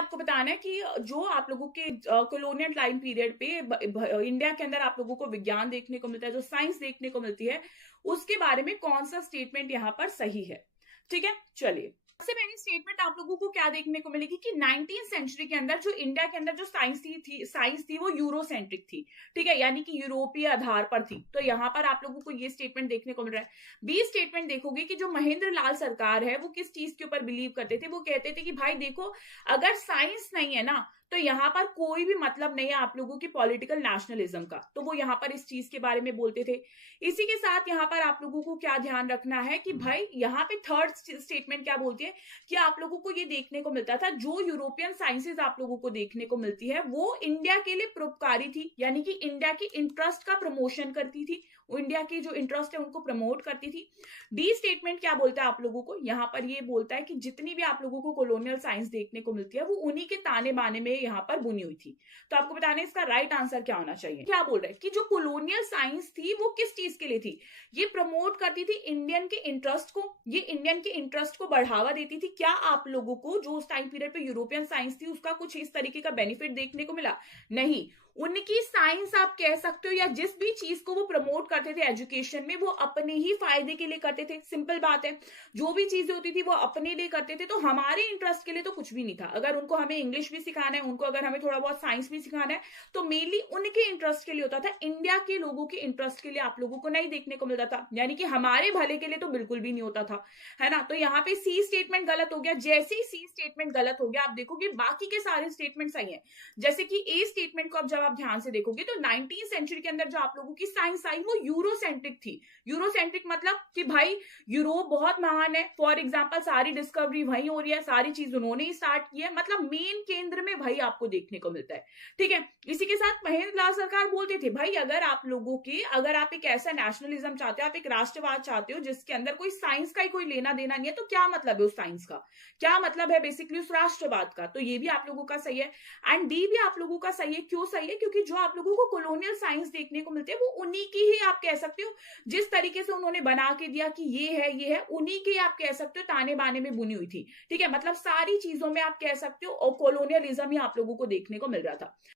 आपको बताना है कि जो आप लोगों के कॉलोनियल टाइम पीरियड पे इंडिया के अंदर आप लोगों को विज्ञान देखने को मिलता है, जो साइंस देखने को मिलती है, उसके बारे में कौन सा स्टेटमेंट यहाँ पर सही है। ठीक है, चलिए सबसे पहली स्टेटमेंट आप लोगों को क्या देखने को मिलेगी कि 19th सेंचुरी के अंदर जो इंडिया के अंदर जो साइंस थी वो यूरोसेंट्रिक थी। ठीक है, यानी कि यूरोपीय आधार पर थी। तो यहाँ पर आप लोगों को ये स्टेटमेंट देखने को मिल रहा है। बी स्टेटमेंट देखोगे कि जो महेंद्र लाल सरकार है वो किस चीज के ऊपर बिलीव करते थे। वो कहते थे कि भाई देखो, अगर साइंस नहीं है ना तो यहाँ पर कोई भी मतलब नहीं है आप लोगों की पॉलिटिकल नेशनलिज्म का। तो वो यहाँ पर इस चीज के बारे में बोलते थे। इसी के साथ यहाँ पर आप लोगों को क्या ध्यान रखना है कि भाई यहाँ पे थर्ड स्टेटमेंट क्या बोलती है कि आप लोगों को ये देखने को मिलता था जो यूरोपियन साइंसेज आप लोगों को देखने को मिलती है वो इंडिया के लिए परोपकारी थी, यानी कि इंडिया की इंटरेस्ट का प्रमोशन करती थी, इंडिया की जो इंटरेस्ट है उनको प्रमोट करती थी। डी स्टेटमेंट क्या बोलता है आप लोगों को, यहाँ पर ये बोलता है कि जितनी भी आप लोगों को कॉलोनियल साइंस देखने को मिलती है वो उन्हीं के ताने बाने में यहाँ पर बुनी हुई थी। तो आपको बताना है इसका राइट आंसर क्या होना चाहिए। क्या बोल रहे हैं कि जो कॉलोनियल साइंस थी वो किस चीज के लिए थी, ये प्रमोट करती थी इंडियन के इंटरेस्ट को, ये इंडियन के इंटरेस्ट को बढ़ावा देती थी। क्या आप लोगों को जो उस टाइम पीरियड पे यूरोपियन साइंस थी उसका कुछ इस तरीके का बेनिफिट देखने को मिला? नहीं, उनकी साइंस आप कह सकते हो या जिस भी चीज को वो प्रमोट करते थे एजुकेशन में वो अपने ही फायदे के लिए करते थे। सिंपल बात है, जो भी चीजें होती थी वो अपने लिए करते थे। तो हमारे इंटरेस्ट के लिए तो कुछ भी नहीं था। अगर उनको हमें इंग्लिश भी सिखाना है, उनको अगर हमें थोड़ा बहुत साइंस भी सिखाना है तो मेनली उनके इंटरेस्ट के लिए होता था। इंडिया के लोगों के इंटरेस्ट के लिए आप लोगों को नहीं देखने को मिलता था, यानी कि हमारे भले के लिए तो बिल्कुल भी नहीं होता था, है ना। तो यहाँ पे सी स्टेटमेंट गलत हो गया। जैसे ही सी स्टेटमेंट गलत हो गया आप देखोगे बाकी के सारे स्टेटमेंट सही है। जैसे कि ए स्टेटमेंट को अब जब आप ध्यान से देखोगे तो 19th सेंचुरी के अंदर जो आप लोगों की साइंस आई वो यूरोसेंट्रिक थी। यूरोसेंट्रिक मतलब कि भाई यूरोप बहुत महान है, फॉर एग्जांपल सारी डिस्कवरी वहीं हो रही है, सारी चीज उन्होंने ही स्टार्ट की है, मतलब मेन केंद्र में भाई आपको देखने को मिलता है। ठीक है, इसी के साथ महेंद्र लाल सरकार बोलते थे भाई अगर आप लोगों के, अगर आप एक ऐसा नेशनलिज्म चाहते हो, आप एक राष्ट्रवाद चाहते हो जिसके अंदर कोई साइंस का ही कोई लेना देना नहीं है, तो क्या मतलब है उस साइंस का, क्या मतलब है बेसिकली उस राष्ट्रवाद का। तो ये भी आप लोगों का सही है एंड डी भी आप लोगों का सही है। क्यों सही है? क्योंकि जो आप लोगों को कॉलोनियल साइंस देखने को मिलती है वो उन्हीं की ही आप कह सकते हो, जिस तरीके से उन्होंने बना के दिया कि ये है उन्हीं के आप कह सकते हो ताने बाने में बुनी हुई थी। ठीक है, मतलब सारी चीजों में आप कह सकते हो और कॉलोनियलिज्म ही आप लोगों को देखने को मिल रहा था।